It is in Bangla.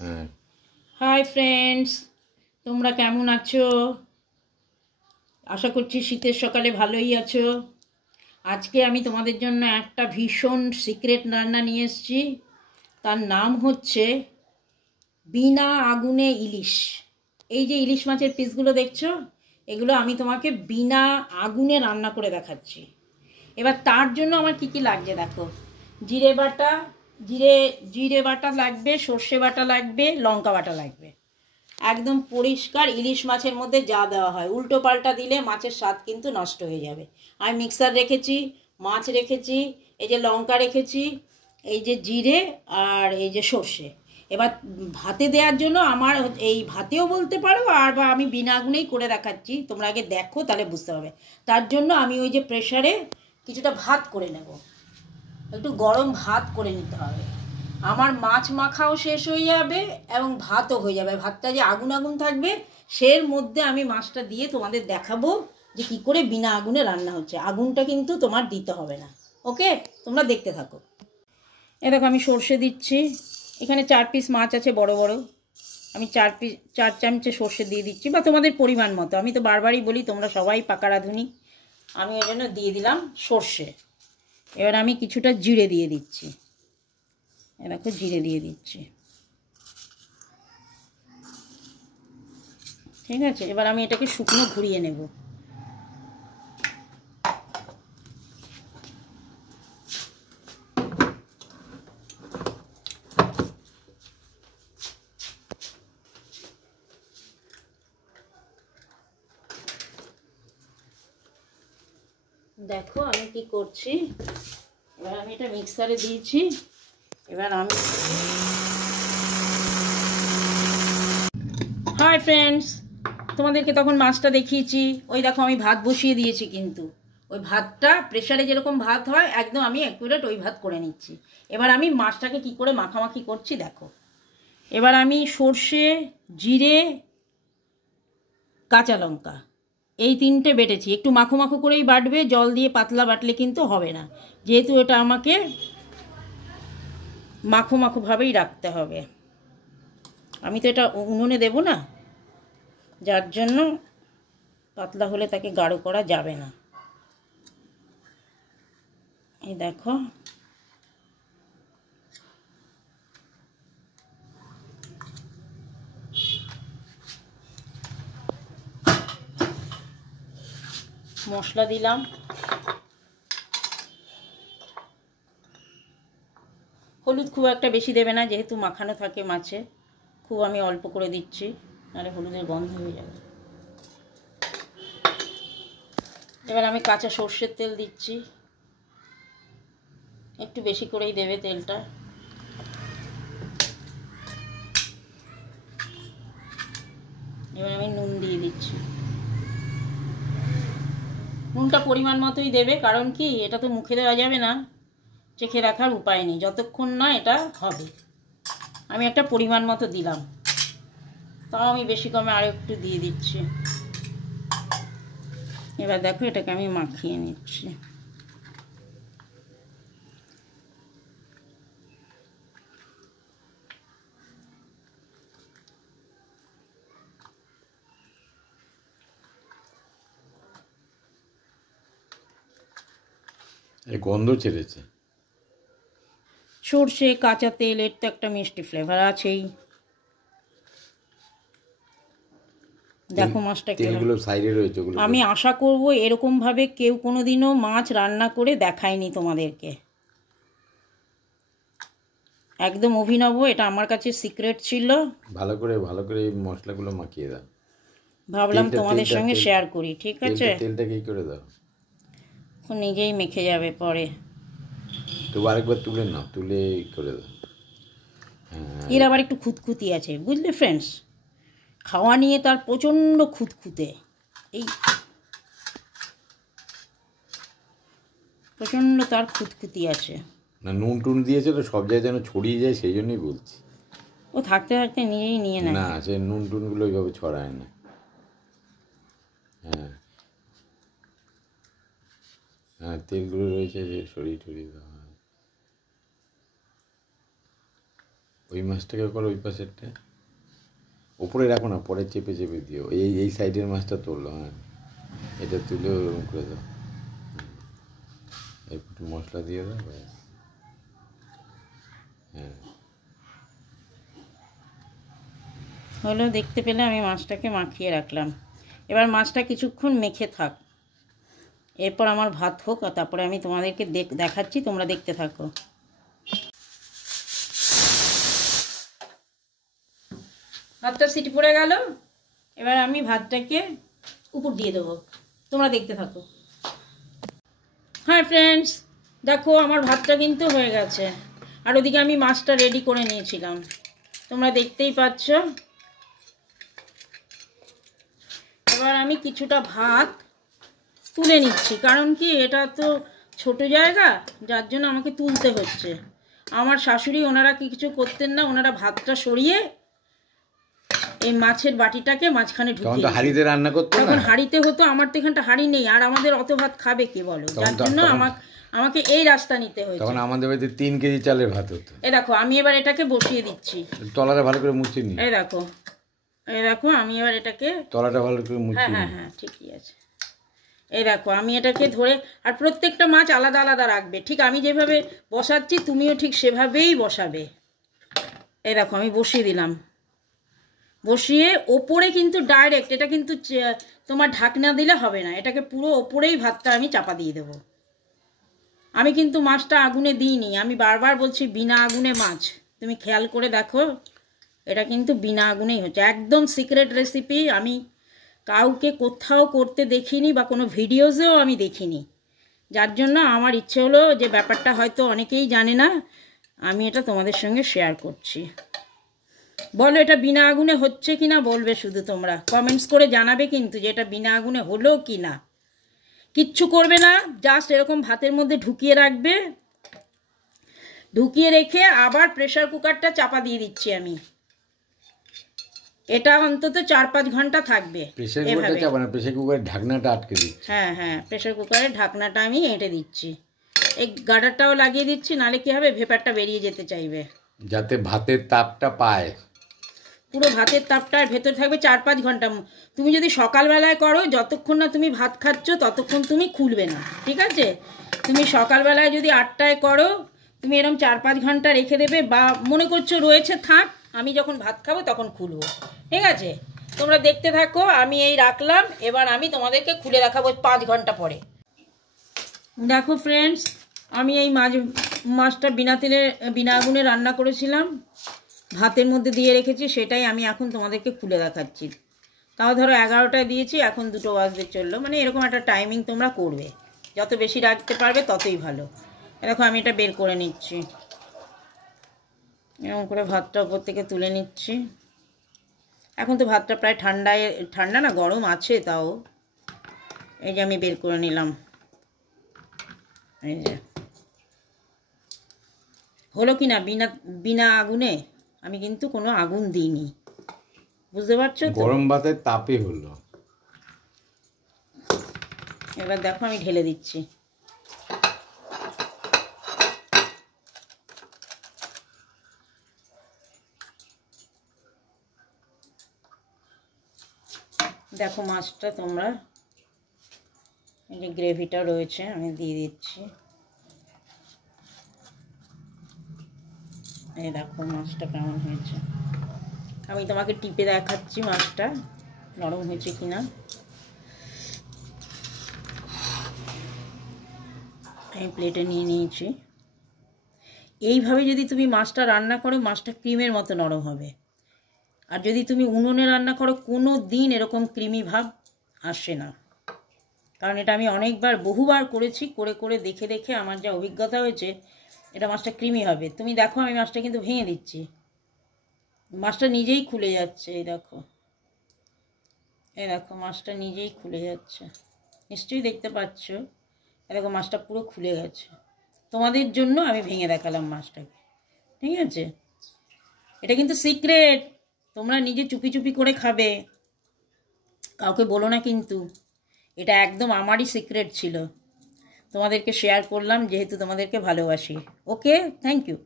হ্যাঁ। হাই ফ্রেন্ডস, তোমরা কেমন আছো? আশা করছি শীতের সকালে ভালোই আছো। আজকে আমি তোমাদের জন্য একটা ভীষণ সিক্রেট রান্না নিয়ে এসেছি। তার নাম হচ্ছে বিনা আগুনে ইলিশ। এই যে ইলিশ মাছের পিসগুলো দেখছো, এগুলো আমি তোমাকে বিনা আগুনে রান্না করে দেখাচ্ছি। এবার তার জন্য আমার কি কি লাগছে দেখো। জিরে বাটা, জিরে বাটা লাগবে, সর্ষে বাটা লাগবে, লঙ্কা বাটা লাগবে। একদম পরিষ্কার ইলিশ মাছের মধ্যে যা দেওয়া হয়, উল্টো পাল্টা দিলে মাছের স্বাদ কিন্তু নষ্ট হয়ে যাবে। আমি মিক্সার রেখেছি, মাছ রেখেছি, এই যে লঙ্কা রেখেছি, এই যে জিরে আর এই যে সর্ষে। এবার ভাতে দেওয়ার জন্য আমার এই ভাতেও বলতে পারো, আর বা আমি বিনা আগুনেই করে দেখাচ্ছি, তোমরা আগে দেখো তাহলে বুঝতে পারবে। তার জন্য আমি ওই যে প্রেসারে কিছুটা ভাত করে নেব, একটু গরম ভাত করে নিতে হবে। আমার মাছ মাখাও শেষ হয়ে যাবে এবং ভাতও হয়ে যাবে। ভাতটা যে আগুন আগুন থাকবে, সের মধ্যে আমি মাছটা দিয়ে তোমাদের দেখাবো যে কী করে বিনা আগুনে রান্না হচ্ছে। আগুনটা কিন্তু তোমার দিতে হবে না। ওকে, তোমরা দেখতে থাকো। এ দেখো, আমি সর্ষে দিচ্ছি। এখানে 4 পিস মাছ আছে বড় বড়। আমি 4 চামচে সর্ষে দিয়ে দিচ্ছি, বা তোমাদের পরিমাণ মতো। আমি তো বারবারই বলি তোমরা সবাই পাকা রাঁধুনি। আমি ওই জন্য দিয়ে দিলাম সর্ষে। এবার আমি কিছুটা জিরে দিয়ে দিচ্ছি। দেখো, জিরে দিয়ে দিচ্ছি। ঠিক আছে, এবার আমি এটাকে শুকনো ঘুরিয়ে নেব। দেখো আমি কি করছি। এবার আমি এটা মিক্সারে দিয়েছি। এবার আমি হাই ফ্রেন্ডস, তোমাদেরকে তখন মাছটা দেখিয়েছি। ওই দেখো আমি ভাত বসিয়ে দিয়েছি, কিন্তু ওই ভাতটা প্রেসারে যেরকম ভাত হয় একদম আমি অ্যাকুরেট ওই ভাত করে নিচ্ছি। এবার আমি মাছটাকে কি করে মাখামাখি করছি দেখো। এবার আমি সর্ষে, জিরে, কাঁচা লঙ্কা এই 3টে বেটেছি। একটু মাখো মাখো করেই বাটবে, জল দিয়ে পাতলা বাটলে কিন্তু হবে না, যেহেতু এটা আমাকে মাখো মাখোভাবেই রাখতে হবে। আমি তো এটা উনুনে দেব না, যার জন্য পাতলা হলে তাকে গাঢ় করা যাবে না। এই দেখো, মশলা দিলাম। হলুদ খুব একটা বেশি দেবে না, যেহেতু মাখানো থাকে মাছে। খুব আমি অল্প করে দিচ্ছি, নাহলে হলুদের গন্ধ হয়ে যাবে। এবার আমি কাঁচা সর্ষের তেল দিচ্ছি, একটু বেশি করেই দেবে তেলটা। এবার আমি নুন দিয়ে দিচ্ছি। নুনটা পরিমাণ মতোই দেবে, কারণ কি এটা তো মুখে দেওয়া যাবে না, চেখে রাখার উপায় নেই যতক্ষণ না এটা হবে। আমি একটা পরিমাণ মতো দিলাম, তাও আমি বেশি কমে আরও একটু দিয়ে দিচ্ছি। এবার দেখো, এটাকে আমি মাখিয়ে নিচ্ছি। এই গন্ধ ছেড়েছে। সর্ষে, কাঁচা তেল, এর তো একটা মিষ্টি ফ্লেভার আছেই। দেখো মাছটা তেলগুলো সাইডে রয়েছে, ওগুলো আমি আশা করব এরকমভাবে কেউ কোনোদিনও মাছ রান্না করে দেখায়নি তোমাদেরকে। একদম অভিনব, এটা আমার কাছে সিক্রেট ছিল। ভালো করে এই মশলাগুলো মাখিয়ে দাও। ভাবলাম তোমাদের সঙ্গে শেয়ার করি। ঠিক আছে, তেলটা কি করে দাও, নিজেই মেখে যাবে পরে। তবু আরেকবার তুলে নাও, তুলে করে দাও। এর আবার একটু খুঁতখুতি আছে, বুঝলে ফ্রেন্ডস। খাওয়া নিয়ে তার প্রচণ্ড খুঁতখুঁতে, এই প্রচণ্ড তার খুঁতখুঁতি আছে। না, নুন টুন দিয়েছে তো সব জায়গায় যেন ছড়িয়ে যায়, সেই জন্যই বলছি। ও থাকতে থাকতে নিজেই নিয়ে নেয়। না, সে নুন টুনগুলো ওইভাবে ছড়ায় না। হ্যাঁ হ্যাঁ, তেলগুলো রয়েছে যে ছড়িয়ে দেওয়া হয়। ওই মাছটাকে করো, ওই পাশেরটা ওপরে রাখো না, পরে চেপে চেপে দিও। এই সাইডের মাছটা তুললো, হ্যাঁ এটা তুলে ওরকম করে দাও, একটু মশলা দিয়ে দাও, ব্যাস। হ্যাঁ হলো, দেখতে পেলে আমি মাছটাকে মাখিয়ে রাখলাম। এবার মাছটা কিছুক্ষণ মেখে থাক, এরপর আমার ভাত হোক, আর তারপরে আমি তোমাদেরকে দেখাচ্ছি, তোমরা দেখতে থাকো। ভাতটা সিটি পড়ে গেল, এবার আমি ভাতটাকে উপর দিয়ে দেবো, তোমরা দেখতে থাকো। হ্যাঁ ফ্রেন্ডস, দেখো আমার ভাতটা কিন্তু হয়ে গেছে, আর ওদিকে আমি মাছটা রেডি করে নিয়েছিলাম, তোমরা দেখতেই পাচ্ছ। এবার আমি কিছুটা ভাত তুলে নিচ্ছি, কারণ কি এটা তো ছোট জায়গা, যার জন্য আমাকে তুলতে হচ্ছে। আমার শাশুড়ি ওনারা কিছু করতেন না, ওনারা ভাতটা সরিয়ে এই মাছের বাটিটাকে মাঝখানে ঢুকিয়ে হাঁড়িতে রান্না করতে, তখন হাঁড়িতে হতো, আমার তো এখানটা হাঁড়ি নেই, আর আমাদের অত ভাত খাবে কে বলো, যার জন্য আমাকে এই রাস্তা নিতে হয়েছে। তখন আমাদের বাড়িতে 3 কেজি চালের ভাত হতো। এই দেখো আমি এবার এটাকে বসিয়ে দিচ্ছি, তলাটা ভালো করে মুছে নি। এই দেখো আমি এবার এটাকে তলাটা ভালো করে মুছে নি। হ্যাঁ ঠিকই আছে। এই দেখো আমি এটাকে ধরে, আর প্রত্যেকটা মাছ আলাদা আলাদা রাখবে, ঠিক আমি যেভাবে বসাচ্ছি তুমিও ঠিক সেভাবেই বসাবে। এই দেখো আমি বসিয়ে দিলাম, বসিয়ে ওপরে কিন্তু ডাইরেক্ট, এটা কিন্তু তোমার ঢাকনা দিলে হবে না, এটাকে পুরো ওপরেই ভাতটা আমি চাপা দিয়ে দেবো। আমি কিন্তু মাছটা আগুনে দিইনি, আমি বারবার বলছি বিনা আগুনে মাছ, তুমি খেয়াল করে দেখো, এটা কিন্তু বিনা আগুনেই হচ্ছে, একদম সিক্রেট রেসিপি। আমি কাউকে কোথাও করতে দেখিনি, বা কোনো ভিডিওসেও আমি দেখিনি, যার জন্য আমার ইচ্ছে হলো যে ব্যাপারটা হয়তো অনেকেই জানে না, আমি এটা তোমাদের সঙ্গে শেয়ার করছি। বলো এটা বিনা আগুনে হচ্ছে কি না, বলবে শুধু তোমরা কমেন্টস করে জানাবে কিন্তু, যে এটা বিনা আগুনে হলো কি না। কিচ্ছু করবে না, জাস্ট এরকম ভাতের মধ্যে ঢুকিয়ে রাখবে, ঢুকিয়ে রেখে আবার প্রেসার কুকারটা চাপা দিয়ে দিচ্ছি আমি, এটা অন্তত 4-5 ঘন্টা থাকবে। প্রেসার কুকারটা চাপা না, প্রেসার কুকারের ঢাকনাটা আটকে দিচ্ছি। হ্যাঁ প্রেসার কুকারের ঢাকনাটা আমি এঁটে দিচ্ছি, এই গার্ডারটাও লাগিয়ে দিচ্ছি, নালে কি হবে ভেপারটা বেরিয়ে যেতে চাইবে, যাতে ভাতের তাপটা পায়, পুরো ভাতের তাপটার ভেতর থাকবে 4-5 ঘন্টা। তুমি যদি সকালবেলায় করো, যতক্ষণ না তুমি ভাত খাচ্ছ ততক্ষণ তুমি খুলবে না, ঠিক আছে? তুমি সকালবেলায় যদি 8টায় করো, তুমি এরকম 4-5 ঘন্টা রেখে দেবে, বা মনে করছো রয়েছে থাক, আমি যখন ভাত খাবো তখন খুলবো, ঠিক আছে? তোমরা দেখতে থাকো, আমি এই রাখলাম, এবার আমি তোমাদেরকে খুলে দেখাবো 5 ঘন্টা পরে। দেখো ফ্রেন্ডস, আমি এই মাছটা বিনা তেলে বিনা আগুনে রান্না করেছিলাম, ভাতের মধ্যে দিয়ে রেখেছি, সেটাই আমি এখন তোমাদেরকে খুলে দেখাচ্ছি। তাও ধরো 11টায় দিয়েছি, এখন 2টো বাজতে চললো, মানে এরকম একটা টাইমিং তোমরা করবে, যত বেশি রাখতে পারবে ততই ভালো। দেখো আমি এটা বের করে নিচ্ছি, এরকম করে ভাতটা ওপর থেকে তুলে নিচ্ছি। এখন তো ভাতটা প্রায় ঠান্ডা না গরম আছে, তাও এই যে আমি বের করে নিলাম, এই যে হলো কি না বিনা আগুনে, আমি কিন্তু কোনো আগুন দিইনি, বুঝতে পারছো তো? গরম ভাতের তাপে হলো। এবার দেখো আমি ঢেলে দিচ্ছি, দেখো মাছটা তোমরা, এই যে গ্রেভিটা রয়েছে আমি দিয়ে দিচ্ছি, এই দেখো মাছটা কেমন হয়েছে, আমি তোমাকে টিপে দেখাচ্ছি মাছটা নরম হয়েছে কিনা। আমি প্লেটে নিয়ে নিয়েছি। এইভাবে যদি তুমি মাছটা রান্না করো, মাছটা ক্রিমের মতো নরম হবে, আর যদি তুমি উনুনে রান্না করো, কোনো দিন এরকম ক্রিমি ভাব আসে না, কারণ এটা আমি অনেকবার বহুবার করেছি, করে করে দেখে দেখে আমার যা অভিজ্ঞতা হয়েছে, এটা মাছটা ক্রিমি হবে। তুমি দেখো আমি মাছটা কিন্তু ভেঙে দিচ্ছি, মাছটা নিজেই খুলে যাচ্ছে, এই দেখো মাছটা নিজেই খুলে যাচ্ছে, নিশ্চয়ই দেখতে পাচ্ছ, এই দেখো মাছটা পুরো খুলে গেছে। তোমাদের জন্য আমি ভেঙে দেখালাম মাছটাকে, ঠিক আছে? এটা কিন্তু সিক্রেট, তোমরা নিজে চুপি চুপি করে খাবে, কাউকে বলো না কিন্তু, এটা একদম আমারই সিক্রেট ছিল, তোমাদেরকে শেয়ার করলাম যেহেতু তোমাদেরকে ভালোবাসি। ওকে, থ্যাংক ইউ।